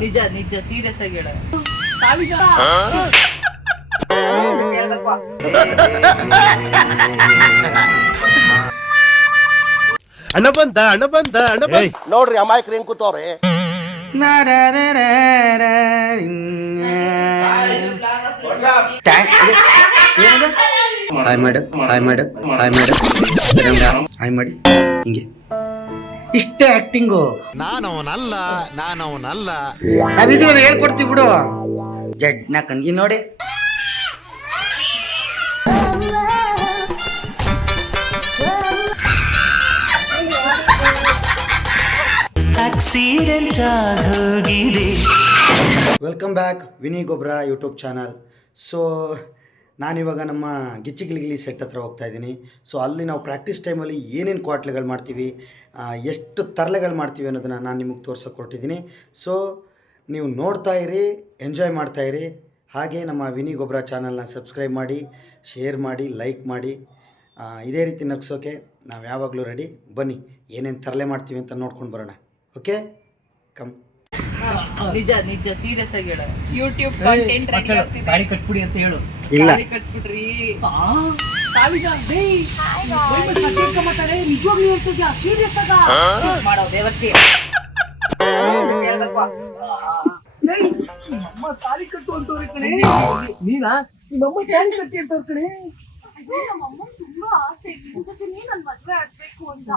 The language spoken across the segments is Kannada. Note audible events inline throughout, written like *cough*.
ನಿಜ ನಿಜ ಸೀರಿಯಸ್ ಆಗಿ ಹೇಳ ಹಣ ಬಂದ ಅಣ್ಣ ಬಂದ ಅಣ್ಣ ನೋಡ್ರಿ ಅಮಾಯಕರು ಹೆಂಗ್ ಕೂತವ್ರಿ? ಹಾಯ್ ಮಾಡು ಹಾಯ್ ಮಾಡು ಹಾಯ್ ಮಾಡು ಹಾಯ್ ಮಾಡಿ ಹಿಂಗೆ. ಇಷ್ಟೇ ಆಕ್ಟಿಂಗು ನಾನವನಲ್ಲ ನಾನವನಲ್ಲ. ನಾವಿದೀವಲ್ಲ ಹೇಳ್ಕೊಡ್ತೀವಿ ಬಿಡು. ಜಡ್ನ ಕಣ್ಗಿ ನೋಡಿ. ವೆಲ್ಕಮ್ ಬ್ಯಾಕ್ ವಿನಿ ಗೊಬ್ರ ಯೂಟ್ಯೂಬ್ ಚಾನಲ್ ಸೊ ನಾನಿವಾಗ ನಮ್ಮ ಗಿಚ್ಚಿ ಗಿಲಿಗಿಲಿ ಸೆಟ್ ಹತ್ರ ಹೋಗ್ತಾ ಇದ್ದೀನಿ. ಸೊ ಅಲ್ಲಿ ನಾವು ಪ್ರಾಕ್ಟೀಸ್ ಟೈಮಲ್ಲಿ ಏನೇನು ಕ್ವಾಟ್ಲೆಗಳು ಮಾಡ್ತೀವಿ ಎಷ್ಟು ತರಲೆಗಳು ಮಾಡ್ತೀವಿ ಅನ್ನೋದನ್ನು ನಾನು ನಿಮಗೆ ತೋರ್ಸೋಕೆ ಕೊಟ್ಟಿದ್ದೀನಿ ಸೊ ನೀವು ನೋಡ್ತಾ ಇರಿ ಎಂಜಾಯ್ ಮಾಡ್ತಾ ಇರಿ. ಹಾಗೆ ನಮ್ಮ ವಿನಿ ಗೊಬ್ಬರ ಚಾನಲ್ನ ಸಬ್ಸ್ಕ್ರೈಬ್ ಮಾಡಿ ಶೇರ್ ಮಾಡಿ ಲೈಕ್ ಮಾಡಿ. ಇದೇ ರೀತಿ ನಗ್ಸೋಕೆ ನಾವು ಯಾವಾಗಲೂ ರೆಡಿ ಬನ್ನಿ, ಏನೇನು ತರಲೆ ಮಾಡ್ತೀವಿ ಅಂತ ನೋಡ್ಕೊಂಡು ಬರೋಣ. ಓಕೆ ಕಮ್ ನಿಜ ನಿಜ ಸೀರಿಯಸ್ ಆಗಿ ಹೇಳ. ಯೂಟ್ಯೂಬ್ ಕಂಟೆಂಟ್ ರೆಡಿ ಆಗ್ತಿದೆ. ಗಾಡಿ ಕಟ್ಬಿಡಿ ಅಂತ ಹೇಳು. ಇಲ್ಲ. ತಾಳಿ ಕಟ್ಬಿಟ್ರಿ ಸಾವಿಗ ನಿಜವಾಗ್ಲೂ ಹೇಳ್ತಿದ್ಯಾ? ಸೀರಿಯಸ್ ಆಗ? ಮಾಡೋ ದೇವರ್ಸಿ. ಹೇಳ್ಬೇಕು. ಅಮ್ಮ ತಾಳಿ ಕಟ್ಟು ಅಂತವ್ರೆ ಕಣೆ. ನೀನಾ? ನಿಮ್ಮಮ್ಮ ತಾಳಿ ಕಟ್ಟಿ ಅಂತವ್ರ ಕಣೆ. ತುಂಬಾ ಆಸೆ ನಿನ್ ಜೊತೆನೇ ನನ್ ಮದ್ವೆ ಆಗ್ಬೇಕು ಅಂತ.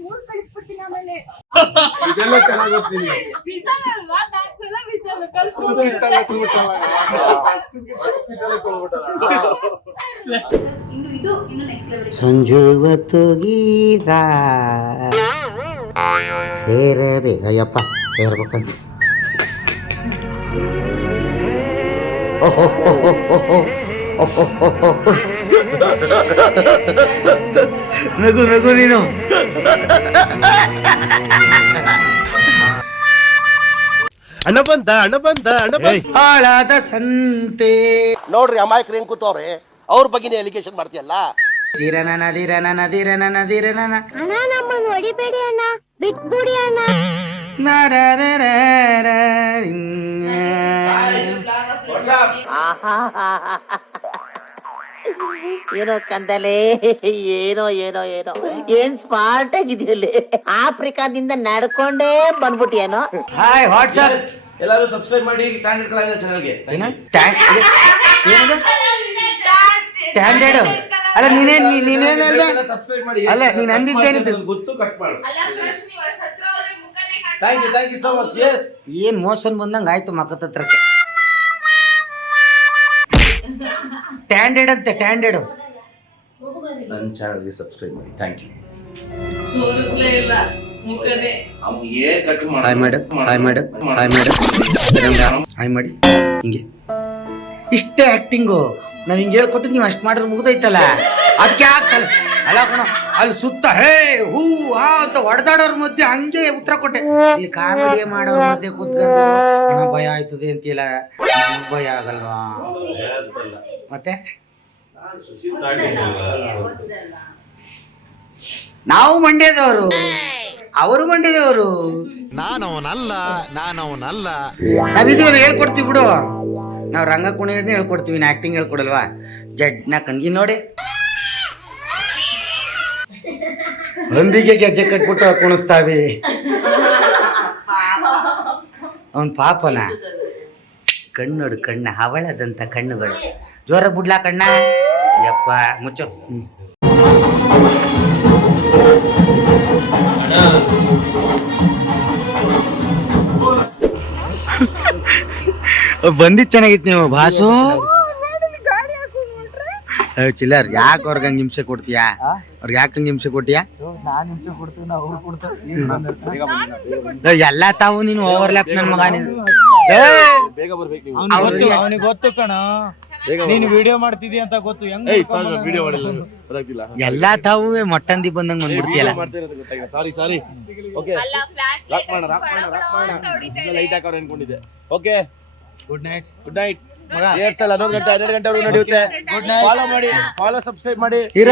ಮೂರ್ ಕಳಿಸ್ಬಿಡ್ತೀನಿ ಆಮೇಲೆ ಬಿಸಲ್ ಅಲ್ವಾ ನಾಲ್ಕು ಬಿಸಲ್ ಕಳ್ಸ್ಕೊಂಡು ಇನ್ನು ಇದು ಇನ್ನು ನೆಕ್ಸ್ಟ್ ಲೆವೆಲ್ ಸಂಜು ಹೊತ್ತು ಗೀತ. ಸೇರಬೇಕು ಅಯ್ಯಪ್ಪ ಸೇರ್ಬೇಕಂತ. ಓಹೋ ಓಹೋ ಓಹೋ ಓಹೋ ಓಹೋ. ನಗು ನಗು ನೀನು. ಅಣ್ಣ ಬಂದ ಅಣ್ಣ ಬಂದ ಅಣ್ಣ ಹಾಳಾದ ಸಂತೆ. ನೋಡ್ರಿ ಅಮಾಯಕರು ಹೆಂಗ್ ಕೂತವ್ರೆ? ಅವ್ರ ಬಗ್ಗೆನೇ ಎಲಿಗೇಷನ್ ಮಾಡ್ತೀಯಲ್ಲ? ದಿರನನ ದಿರನನ ದಿರನನ ದಿರನನ ಅಣ್ಣ ನಮ್ಮನ್ನು ಹೊಡಿಬೇಡಿ ಅಣ್ಣ. ಬಿಟ್ಬಿಡಿ ಅಣ್ಣ. ಏನೋ ಕಂದಲೆ ಏನೋ ಏನೋ ಏನೋ. ಏನ್ ಸ್ಮಾರ್ಟ್ ಆಗಿದೆಯಲ್ಲಿ ಆಫ್ರಿಕಾದಿಂದ ನಡ್ಕೊಂಡೇ ಬಂದ್ಬಿಟ್ಟಿಯೇನೋ? ಹಾಯ್ ವಾಟ್ಸ್ಆಪ್ ಎಲ್ಲರೂ ಸಬ್ಸ್ಕ್ರೈಬ್ ಮಾಡಿ ಸ್ಟ್ಯಾಂಡರ್ಡ್ ಕಲಾವಿದ ಚಾನಲ್ಗೆ ಸ್ಟ್ಯಾಂಡರ್ಡ್ ಅಲ್ಲ ನೀನೇನ್ ನೀ- ನೀನೇನ್ ಹೇಳ್ದೆ? ಸಬ್ಸ್ಕ್ರೈಬ್ ಮಾಡಿ ಅಲ್ಲ, ನೀನ್ ಅಂದಿದ್ದೇನಿದ್ದು? ಗೊತ್ತು ಕಟ್ ಮಾಡು. ಅಲ್ಲ ಪ್ರಶ್ನೆ ನೀವು ಶತ್ರು ಅವ್ರಿಗೆ ಮುಖನೇ thank you thank you so much yes ಏನ್ ಮೋಷನ್ ಬಂದಂಗ ಆಯ್ತು ಮಕ್ಕದ ಹತ್ರಕ್ಕೆ? ಸ್ಟ್ಯಾಂಡರ್ಡ್ ಅಂತೆ ಸ್ಟ್ಯಾಂಡರ್ಡ್ ನನ್ನ ಚಾನಲ್ಗೆ ಸಬ್ಸ್ಕ್ರೈಬ್ ಮಾಡಿ. ಥ್ಯಾಂಕ್ ಯು ತೋರಿಸ್ಲೇ ಇಲ್ಲ ಮುಖನೇ. ಅವ್ನು ಏನ್ ಕಟ್ ಹಾಯ್ ಮಾಡು ಹಾಯ್ ಮಾಡು ಹಾಯ್ ಮಾಡು ಹಾಯ್ ಮಾಡಿ ಹಿಂಗೆ. ಇಷ್ಟೇ ಆಕ್ಟಿಂಗು ನಾವ್ ಹಿಂಗೆ ಹೇಳ್ಕೊಟ್ಟು ನೀವು ಅಷ್ಟ್ ಮಾಡಿದ್ರೆ ಮುಗ್ದೈತಲ್ಲ ಅದಕ್ಕೆ ಆಗ್ತಲ್ಲ. ಅಲ್ಲ ಕಣ ಅಲ್ಲಿ ಸುತ್ತ ಹೇ ಹೂ ಆ ಅಂತ ಹೊಡೆದಾಡೋರ್ ಮಧ್ಯೆ ಹಂಗೆ ಉತ್ತರ ಕೊಟ್ಟೆ. ಇಲ್ಲಿ ಕಾಮಿಡಿ ಮಾಡೋರ್ ಮಧ್ಯೆ ಕೂತ್ಕೊಂಡು ಭಯ ಆಯ್ತದೆ ಅಂತಿಲ್ಲ ಭಯ ಆಗಲ್ವಾ? ಮತ್ತೆ? ನಾವು ಮಂಡ್ಯದವರು. ಅವರು ಮಂಡ್ಯದವರು. ನಾನವನಲ್ಲ ನಾನವನಲ್ಲ. ನಾವಿದೀವಲ್ಲ ಹೇಳ್ಕೊಡ್ತೀವಿ ಬಿಡು. ನಾವು ರಂಗ ಕುಣಿಯೋದನ್ನ ಹೇಳ್ಕೊಡ್ತೀವಿ ನಾ ಆಕ್ಟಿಂಗ್ ಹೇಳ್ಕೊಡಲ್ವಾ? ಜಡ್ನ ಕಣ್ಗಿ ನೋಡಿ. ಹೊಂದಿಗೆ ಗೆಜ್ಜೆ ಕಟ್ಬಿಟ್ಟು ಕುಣಿಸ್ತಾವಿ. ಅವನ್ ಪಾಪನ. ಕಣ್ಣು ಕಣ್ಣ ಹವಳದಂತ ಕಣ್ಣುಗಳು. ಜೋರ ಬಿಡ್ಲಾ ಕಣ್ಣ? ಯಪ್ಪ ಮುಚ್ಚು. ಬಂದಿದ್ ಚೆನ್ನಾಗಿತ್ತು ನೀವು ಬಾಸು ಏ, ಚಿಲ್ಲರ್ ಯಾಕೆ ಅವ್ರಿಗೆ ಹಂಗೆ ಹಿಂಸೆ ಕೊಡ್ತೀಯಾ? ಅವ್ರಿಗೆ ಯಾಕೆ ಹಂಗೆ ಹಿಂಸೆ ಕೊಟ್ಟಿಯಾ ಎಲ್ಲ ತಾವು ನೀನು ಓವರ್ಲ್ಯಾಪ್ ನನ್ನ ಮಗ ನೀನು. ಬೇಗ ಬರ್ಬೇಕು ಅವನಿಗೆ ಗೊತ್ತು ಕಣ. ನೀನು ವಿಡಿಯೋ ಮಾಡ್ತಿದ್ದಿ ಅಂತ ಗೊತ್ತು. ಹೆಂಗ್ ವಿಡಿಯೋ ಮಾಡಿಲ್ಲ. ಗೊತ್ತಾಗ್ತಿಲ್ಲ ಎಲ್ಲಾ ತಾವು ಮೊಟ್ಟಂದಿ ಬಂದಂಗ್ ಬಂದ್ಬಿಡ್ತೀಯಲ್ಲ? ಸಾರಿ ಸಾರಿ ಓಕೆ ಅಲ್ಲ ಫ್ಲಾಶ್ ರಾಕ್ ಮಾಡೋಣ ರಾಕ್ ಮಾಡೋಣ ರಾಕ್ ಮಾಡೋಣ. ಲೈಟ್ ಹಾಕೋರು ಅನ್ಕೊಂಡಿದ್ದೆ. Okay good night good night air ಸಲ ಹನ್ನೊಂದು ಗಂಟೆ ಹನ್ನೆರಡು ಗಂಟೆವರೆಗೂ ನಡೆಯುತ್ತೆ. ಫಾಲೋ ಮಾಡಿ ಫಾಲೋ ಸಬ್ಸ್ಕ್ರೈಬ್ ಮಾಡಿ. ಇರ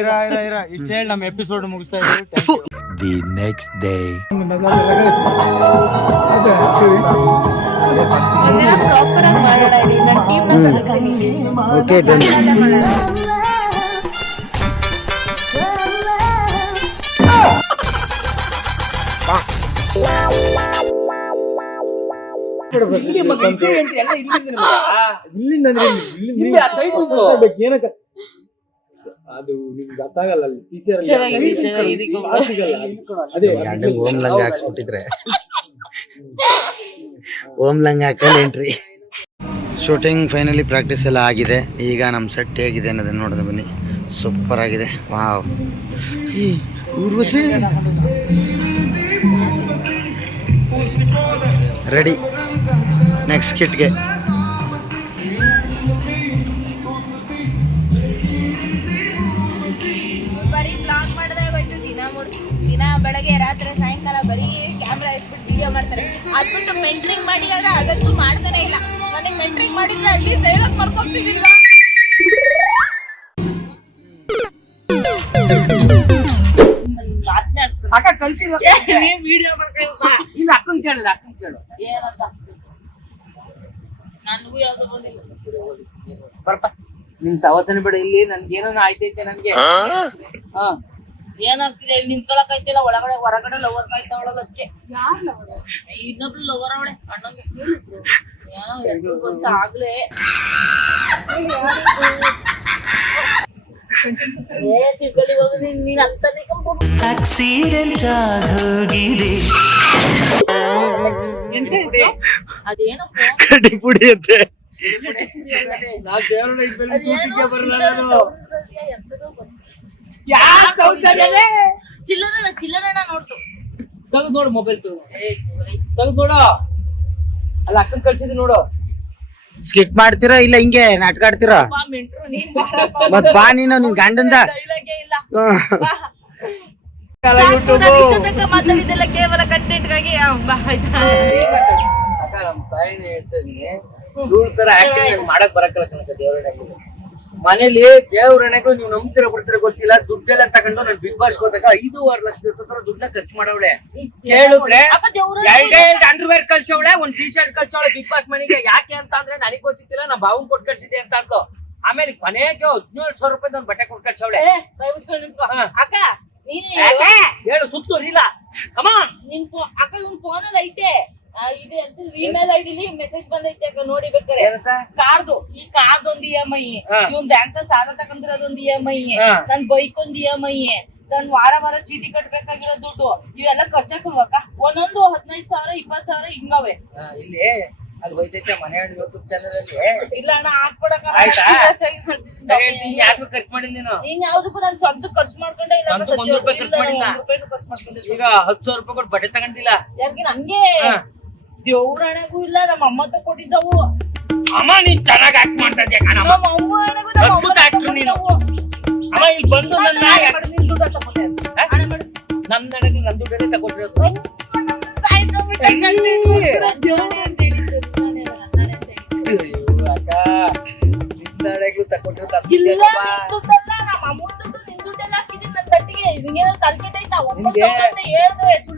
ಇರ ಇರ ಇರ. ಇಷ್ಟ ಹೇಳಿ ನಮ್ಮ ಎಪಿಸೋಡ್ ಮುಗಿಸ್ತಾ ಇದ್ದೀವಿ. ದಿ ನೆಕ್ಸ್ಟ್ ಡೇ ಒಂದಿನ ಪ್ರಾಪರ್ ಇಲ್ಲಿ ನನ್ನ ಟೀಮ್ನ ಕರ್ತೀನಿ ಓಕೆ ಡನ್ ಇಲ್ಲಿಂದ ಇಲ್ಲಿಂದ ಅಂದ್ರೆ ಇಲ್ಲಿ. ಏನಕ್ಕ? ಅದು ನಿಮ್ಗೆ ಗೊತ್ತಾಗಲ್ಲ ಅಲ್ಲಿ ಟೀಚರ್ ಅದೇ ಓಮ್ ಲಂಗ್ ಹಾಕ್ಸ್ಬಿಟ್ಟಿದ್ರೆ. ಓಮ್ ಲಂಗ್ ಹಾಕಲ್ಲ ಎಂಟ್ರಿ ಶೂಟಿಂಗ್ ಫೈನಲಿ ಪ್ರಾಕ್ಟೀಸ್ ಎಲ್ಲ ಆಗಿದೆ. ಈಗ ನಮ್ಮ ಸೆಟ್ ಹೇಗಿದೆ ಅನ್ನೋದನ್ನ ನೋಡಿದ್ರೆ ಬನ್ನಿ. ಸೂಪರ್ ಆಗಿದೆ. ವಾವ್ ಈ ಊರ್ವಶಿ ರೆಡಿ ನೆಕ್ಸ್ಟ್ ಕಿಟ್ಗೆ ಮಾಡ್ತಾರೆ ಅದ್ಬಿಟ್ಟು ಮೆಂಟ್ರಿಂಗ್ ಮಾಡಿ ಆದ್ರೆ ಅದಂತೂ ಮಾಡ್ತಾನೆ ಇಲ್ಲ. ನನಗೆ ಮೆಂಟ್ರಿಂಗ್ ಮಾಡಿದ್ರೆ ಅಲ್ಲಿ ಡೈಲಾಗ್ ಮಾಡ್ಕೊತಿದ್ದಿಲ್ಲ ಅಕ್ಕ ಕಳ್ಸಿಲ್ಲ ನೀನ್ ವಿಡಿಯೋ ಮಾಡ್ಕೊಂಡು ಇಲ್ಲ ಅಕ್ಕನ್ ಕೇಳಲ್ಲ ಅಕ್ಕನ್ ಕೇಳು. ಏನಂತ? ನನಗೂ ಯಾವ್ದು ಬಂದಿಲ್ಲ. ಬರ್ಪ. ನಿನ್ ಸವತನ ಬಿಡ ಇಲ್ಲಿ ನನ್ಗೆ ಏನೋ ಆಯ್ತೈತೆ ನನ್ಗೆ? ಹಾ. ಏನಾಗ್ತಿದೆ? ಇಲ್ಲಿ ನಿಂತ್ಕೊಳಕ್ ಆಯ್ತಿಲ್ಲ. ಒಳಗಡೆ ಹೊರಗಡೆ ಲವರ್ ಕಾಯ್ತಾ ಒಳಗೆ ಅದಕ್ಕೆ ಇನ್ನೊಬ್ಳು ಲವರ್ ಅವಳೆ. ಅಣ್ಣಂಗೆ. ಏನೋ ಹೆಸರು ಬಂತ ಆಗ್ಲೇ. ನೀನ್? ಅದೇನೋ ಅಂತೆ. ದೇವ್ರನ್ನ ಬರಲ್ಲ ನಾನು. ಯಾರ್ ಸೌಂದರ್ಯನೇ ಚಿಲ್ಲರಣ ಚಿಲ್ಲರಣ ನೋಡ್ತು. ತೆಗೆದು ನೋಡು ಮೊಬೈಲ್ ತೆಗೆದು. ನೋಡು. ಅಲ್ಲ ಅಕ್ಕನ್ ಕಳ್ಸಿದ್ ನೋಡು. ಸ್ಕಿಟ್ ಮಾಡ್ತೀರಾ ಇಲ್ಲ ಹಿಂಗೆ ನಾಟಕ ಆಡ್ತೀರಾ. ಮತ್ ಬಾ. ನೀನು ನಿನ್ ಗಂಡಂದ. ಕೇವಲ ಕಂಟೆಂಟ್ಗಾಗಿ ಬಾ ಆಯ್ತಾ? ಅಕ್ಕ ನಮ್ ತಾಯಿನೇ ಹೇಳ್ತಾ ಇದೀನಿ ತರ ಆಕ್ಟಿಂಗ್ ಮಾಡಕ್ ಬರಕಲ್ಲ ಕನಕ ದೇವ್ರ ಮನೇಲಿ ದೇವ್ರ ಹಣೆಗಳು ನೀವು ನಂಬ್ತಿರ ಬಿಡ್ತೀರ ಗೊತ್ತಿಲ್ಲ ದುಡ್ಡೆಲ್ಲ ತಗೊಂಡು ನಾನು ಬಿಗ್ ಬಾಸ್ ಹೋದಾಗ ಐದೂವರೆ ಲಕ್ಷದ ಹತ್ರ ದುಡ್ಡನ್ನ ಖರ್ಚು ಮಾಡವಳೆ. ಕೇಳಿದ್ರೆ ಎರಡು ಅಂಡರ್ವೇರ್ ಕಳ್ಸವಳೆ ಒಂದ್ ಟಿ ಶರ್ಟ್ ಕಳ್ಸವಳೆ ಬಿಗ್ ಬಾಸ್ ಮನೆಗೆ. ಯಾಕೆ ಅಂತ ಅಂದ್ರೆ ನನಗೆ ಗೊತ್ತಿತ್ತಿಲ್ಲ ನಾ ಬಾವನ್ ಕೊಟ್ಟು ಕಳ್ಸಿದ್ದೆ ಅಂತ ಅಂತ ಆಮೇಲೆ ಕೊನೆಗೆ ಹದಿನೇಳು ಸಾವಿರ ರೂಪಾಯಿ ಒಂದು ಬಟ್ಟೆ ಕೊಟ್ಟು ಕಳ್ಸವಳೆ. ಅಕ್ಕ ಹೇಳು ಸುತ್ತು ಇಲ್ಲ ಕಮಾನ್ ನಿನ್ ಅಕ್ಕ ಇವನ್ ಫೋನ್ ಅಲ್ಲಿ ಐತೆ. ಇದೆ ಅಂತ ಇಮೇಲ್ ಐಡಿಲಿ ಮೆಸೇಜ್ ಬಂದೈತೆ ಅಕ್ಕ ನೋಡಿ ಬೇಕಾರೆ ಕಾರ್ದು. ಈ ಕಾರ್ಡ್ ಒಂದ್ ಇ ಎಂ ಐ. ಇವ್ನ್ ಬ್ಯಾಂಕ್ ಅಲ್ಲಿ ಸಾಲ ತಗೊಂಡಿರೋದೊಂದ್ ಇ ಎಂ ಐ. ನನ್ ಬೈಕ್ ಒಂದ್ ಇ ಎಂ ಐ ನನ್ ವಾರ ವಾರ ಚೀಟಿ ಕಟ್ಬೇಕಾಗಿರೋ ದುಡ್ಡು. ಇವೆಲ್ಲ ಖರ್ಚಾಕಲ್ವಕ್ಕ ಒಂದೊಂದು ಹದಿನೈದು ಸಾವಿರ ಇಪ್ಪತ್ ಸಾವಿರ ಹಿಂಗವೆ. ಇಲ್ಲಿ ಅಲ್ಲಿ ಹೋಯ್ತೈತೆ ಮನೆ ಯೂಟ್ಯೂಬ್ ಚಾನಲ್ ಅಲ್ಲಿ. ಇಲ್ಲ ಅಣ್ಣ ಹಾಕ್ಬಿಡಕ್ಕ ಯಾರು ಖರ್ಚು ಮಾಡಿದ್ ನೀನು? ನೀನ್ ಯಾವ್ದಕ್ಕೂ ನನ್ ಸ್ವಂತ ಖರ್ಚು ಮಾಡ್ಕೊಂಡೇ ಇಲ್ಲ ಒಂದ್ ರೂಪಾಯಿ ಖರ್ಚು ಮಾಡಿಲ್ಲ. ಈಗ ಹತ್ತು ಸಾವಿರ ರೂಪಾಯಿ ಕೊಟ್ಟು ಬಟ್ಟೆ ತಗೊಂಡಿಲ್ಲ? ಯಾಕೆ ನಂಗೆ. ದೇವ್ರ ಹಣೆಗೂ ಇಲ್ಲ ನಮ್ಮ ಅಮ್ಮ ತ ಕೊಟ್ಟಿದ್ದವು ಅಮ್ಮ ನೀನ್ ಚೆನ್ನಾಗಿ ಆಕ್ಟ್ ಮಾಡ್ತಾ ಇದ್ಯಾ ಕಣಮ್ಮ? ನಮ್ಮ ಅಮ್ಮ ಹಣೆಗೂ ನಮ್ಮ ಅದ್ಭುತ actor ನೀನು. ಅಮ್ಮ ಇಲ್ಲಿ ಬಂದು ನನ್ನ ಮಾಡು. ನಮ್ ನನಗೆ ನನ್ ದುಡ್ಡಲ್ಲೇ ತಗೊಂಡಿರೋದು. ಅಯ್ಯೋ, ಅಕ್ಕ ನಿನ್ ನಿನ್ಗೆ-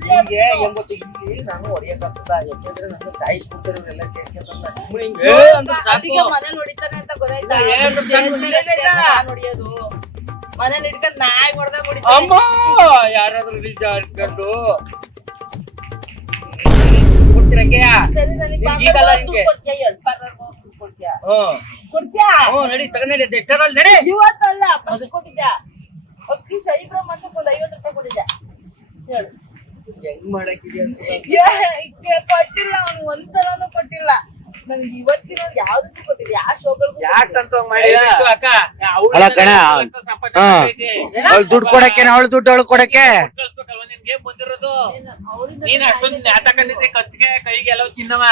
ನಿಮ್ಗೆ ಹೆಂಗ್ ಗೊತ್ತು ಇಲ್ಲಿ ನಾನು ಹೊಡಿಯಕ್ಕಾಗ್ತದ ಯಾಕೆಂದ್ರೆ ನನ್ನ ಸಾಯಿಸ್ಬಿಡ್ತಾರೆ ಇವರೆಲ್ಲ ಸೇರ್ಕೊಂಡ್ ಸುಮ್ಮನೆ ಹಿಂಗೆ. ಏ, ಅಂದ್ರೆ ಅದಕ್ಕೆ ಸಾಕು ಮನೇಲಿ ಹೊಡಿತಾನೆ ಅಂತ ಗೊತ್ತಾಯ್ತಾ? ಇಲ್ಲ. ಹೊಡಿಯೋದು ಮನೇಲಿ ಇಟ್ಕೊಂಡ್ ನಾಯಿ ಹೊಡೆದ ಹೊಡಿತಾ ಅಮ್ಮ ಯಾರಾದ್ರೂ ಕೊಡ್ತೀಯಾ ಹ್ಮ್ ನಡಿ ತಗೊಂಡಿ ಎಷ್ಟರಲ್ಲಿ ನಡಿ. ಇವತ್ತಲ್ಲ ಕೊಟ್ಟಿದ್ದ ಅಕ್ಕಿ ಸೈಬ್ರ ಮಾಡ್ಸಕ್ ಒಂದ್ ಐವತ್ ರೂಪಾಯಿ ಕೊಟ್ಟಿದ್ದ ಹೇಳು. ಹೆಂಗ್ ಮಾಡಕ್ಕಿದೆ ಅಂತ *laughs* ಕೊಟ್ಟಿಲ್ಲ ಅವ್ನು ಒಂದ್ಸಲನು ಕೊಟ್ಟಿಲ್ಲ. ನಂಗೆ ಇವತ್ತಿನ ಯಾವ್ದಕ್ಕೂ ಕೊಟ್ಟಿಲ್ಲ ಯಾವ ಶೋಗಳಿಗೂ ಯಾಕೆ ಸಂತ ಮಾಡಿ ಅಕ್ಕ. ಅಲ್ಲ ಕಣ ಹಾ. ಅವಳು ದುಡ್ಡು ಕೊಡಕ್ಕೆ ಅವಳು ದುಡ್ಡು ಅವಳು ಕೊಡಕ್ಕೆ. ಕಳ್ಸ್ಬೇಕಲ್ವ ನಿನ್ಗೆ ಬಂದಿರೋದು ನೀನ್ ಅಷ್ಟೊಂದು ನ್ಯಾತಕಂದಿದ್ದೆ ಕತ್ತಿಗೆ ಚಿನ್ನವ.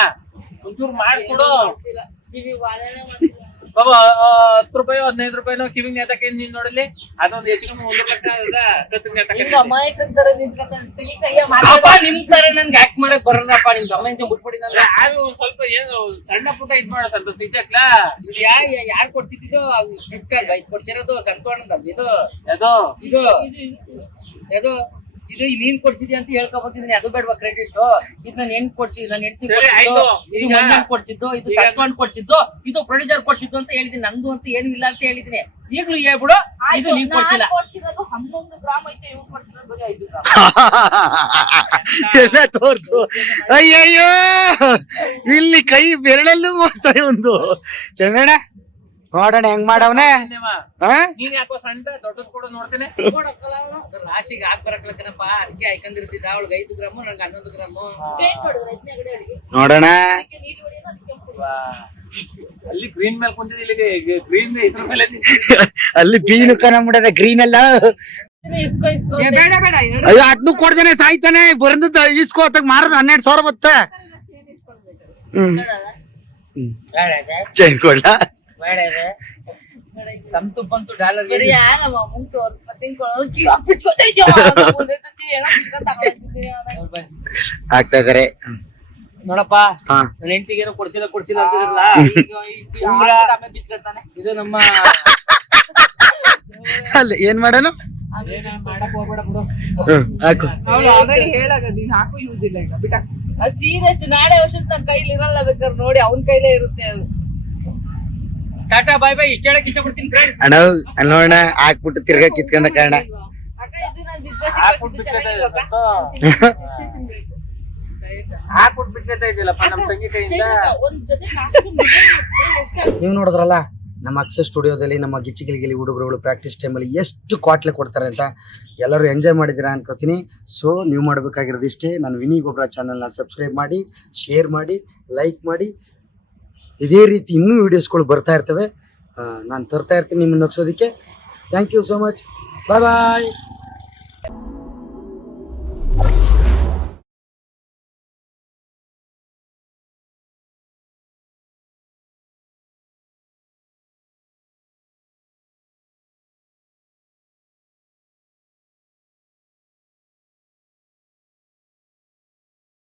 ಒಂಚೂರು ಮಾಡ್ಕೊಡು ಕಿವಿ ವಾದನೆ ಮಾಡ್ತಿಲ್ಲ ಬಾಬಾ ಹತ್ತು ರೂಪಾಯಿ ಹದಿನೈದು ರೂಪಾಯಿನೋ ಕಿವಿಗೆ ನೇತಕ್ಕೆ ನೀನ್ ನೋಡಲಿ ಅದೊಂದು ಹೆಚ್ಚು ಕಮ್ಮಿ ಒಂದು ಲಕ್ಷ ಅದ ಕತ್ತಿಗೆ ಮಾತಾಡ ನಿಮ್ ತರ ನನ್ಗೆ ಆಕ್ಟ್ ಮಾಡಕ್ ಬರಲ್ಲಪ್ಪ ನಿಮ್ ಗಮನ ಮುಟ್ಬಿಡಿ ನನ್ಗೆ ಯಾರು ಸ್ವಲ್ಪ ಏನು ಸಣ್ಣ ಪುಟ್ಟ ಇದ್ ಮಾಡೋ ಸ್ವಲ್ಪ ಸಿಗ್ತಕ್ಲ ಇದು ಯಾ ಯಾರು ಕೊಡ್ಸಿದ್ದು ಗಿಫ್ಟ್ ಅಲ್ವಾ ಇದು ಕೊಡ್ಸಿರೋದು ಸಂತೋಣದ ಇದು ಇದು ಇದು ಇದು ಇದು ನೀನ್ ಕೊಡ್ಸಿದ್ಯಾ ಅಂತ ಹೇಳ್ಕೊ ಬಂದಿದ್ದೀನಿ. ಅದು ಬೇಡವಾ ಕ್ರೆಡಿಟ್ ಇದು ನಾನು ಹೆಂಗ್ ಕೊಡ್ಸಿ ನಾನು ಹೆಂಡತಿ ಸರಿ, ಆಯ್ತು. ಇದು ಕೊಡ್ಸಿದ್ದು ಇದು ಸರ್ಕೊಂಡ್ ಕೊಡ್ಸಿದ್ದು ಇದು ಪ್ರೊಡ್ಯೂಸರ್ ಕೊಡ್ಸಿದ್ದು ಅಂತ ಹೇಳಿದೀನಿ ನಂದು ಅಂತ ಏನು ಇಲ್ಲ ಅಂತ ಹೇಳಿದೀನಿ ಈಗಲೂ ಹೇಳ್ಬಿಡು ಇದು ಆಯ್ತು ನೀನ್ ಕೊಡ್ಸಿಲ್ಲ. ಕೊಡ್ಸಿರೋದು ಹನ್ನೊಂದು ಗ್ರಾಮ್ ಐತೆ ಇವ್ರು ಕೊಡ್ಸಿರೋದು ಬರೀ ಐದು ಎಲ್ಲ ತೋರ್ಸು. ಅಯ್ಯಯ್ಯೋ! ಇಲ್ಲಿ ಕೈ ಬೆರಳಲ್ಲೂ ಮೋಸ ಒಂದು. ಚಂದ್ರಣ್ಣ ನೋಡೋಣ ಹೆಂಗ್ ಮಾಡವನೆ? ಹಾ ನೀನ್ ಯಾಕೋ ಸಣ್ಣ ದೊಡ್ಡದ್ ಕೂಡ ನೋಡ್ತೇನೆ. ರಾಶಿಗೆ ಹಾಕ್ ಬರಕ್ಲಕ್ಕನಪ್ಪ ಅದಕ್ಕೆ ಹಾಕೊಂಡಿರ್ತಿದ್ದ ಅವಳಿಗೆ ಐದು ಗ್ರಾಮ್ ನಂಗೆ ಹನ್ನೊಂದು ಗ್ರಾಮು. ನೋಡೋಣ. ಅಲ್ಲಿ ಗ್ರೀನ್ ಮೇಲೆ ಕುಂತಿದ್ದ ಇಲ್ಲಿಗೆ ಗ್ರೀನ್ ಇದ್ರ ಮೇಲೆ ಅಲ್ಲಿ ಬೀನು ಕನ ಮುಡದ ಗ್ರೀನ್ ಅಲ್ಲ. ಅಯ್ಯೋ ಅದ್ನು ಕೊಡ್ದೇನೆ ಸಾಯ್ತಾನೆ. ಬಂದದ್ದು ಈಸ್ಕೋ ಅತ್ತಾಗ ಮಾರದ ಹನ್ನೆರಡು ಸಾವಿರ ಬತ್ತ. ಹ್ಮ್. ಚೈನ್ ಕೊಡ್ಲ? ಬೇಡ ಇದೆ. ಸಂತು ಬಂತು ಡಾಲರ್. ಆಗ್ತಾ ಇದಾರೆ. ನೋಡಪ್ಪ ನನ್ನ ಹೆಂಡತಿಗೆ ಏನೋ ಕೊಡ್ಸಿಲ್ಲ ಕೊಡ್ಸಿಲ್ಲ ಆಮೇಲೆ ಇದು ನಮ್ಮ ಅಲ್ಲ ಏನ್ ಮಾಡೋನು? ಮಾಡಕ್ ಹೋಗ್ಬೇಡ ಬಿಡು. ಹ್ಮ್ ಹಾಕು. ಸೀರಿಯಸ್ ನಾಳೆ ವರ್ಷದ ನನ್ನ ಕೈಲಿ ಇರಲ್ಲ ಬೇಕಾದ್ರೆ ನೋಡಿ ಅವನ ಕೈಲೇ ಇರುತ್ತೆ ಅದು. ಟಾಟಾ ಬಾಯ್ ಬಾಯ್ ಇಷ್ಟ ಹೇಳಕ್ ಇಷ್ಟಪಡ್ತೀನಿ ಫ್ರೆಂಡ್ ಅಣ್ಣ ಅಲ್ಲಿ ನೋಡೋಣ ಹಾಕ್ಬಿಟ್ಟು ತಿರ್ಗಾ ಕಿತ್ಕೊಂಡ ಕಾರಣ. ನೀವು ನೋಡಿದ್ರಲ್ಲ ನಮ್ಮ ಅಕ್ಷಯ ಸ್ಟುಡಿಯೋದಲ್ಲಿ ನಮ್ಮ ಗಿಚ್ಚಿಗಿಲಿಗಿಲಿ ಹುಡುಗರುಗಳು ಪ್ರಾಕ್ಟೀಸ್ ಟೈಮಲ್ಲಿ ಎಷ್ಟು ಕ್ವಾಟ್ಲೆ ಕೊಡ್ತಾರೆ ಅಂತ ಎಲ್ಲರೂ ಎಂಜಾಯ್ ಮಾಡಿದ್ದೀರಾ ಅನ್ಕೋತೀನಿ. ಸೊ ನೀವು ಮಾಡಬೇಕಾಗಿರೋದು ಇಷ್ಟೇ. ನಾನು ವಿನಿ ಗೊಬ್ಬರ ಚಾನಲ್ನ ಸಬ್ಸ್ಕ್ರೈಬ್ ಮಾಡಿ ಶೇರ್ ಮಾಡಿ ಲೈಕ್ ಮಾಡಿ. ಇದೇ ರೀತಿ ಇನ್ನೂ ವೀಡಿಯೋಸ್ಗಳು ಬರ್ತಾ ಇರ್ತವೆ. ನಾನು ತರ್ತಾ ಇರ್ತೀನಿ ನಿಮ್ಮನ್ನು ನಗ್ಸೋದಕ್ಕೆ. Thank you so much bye bye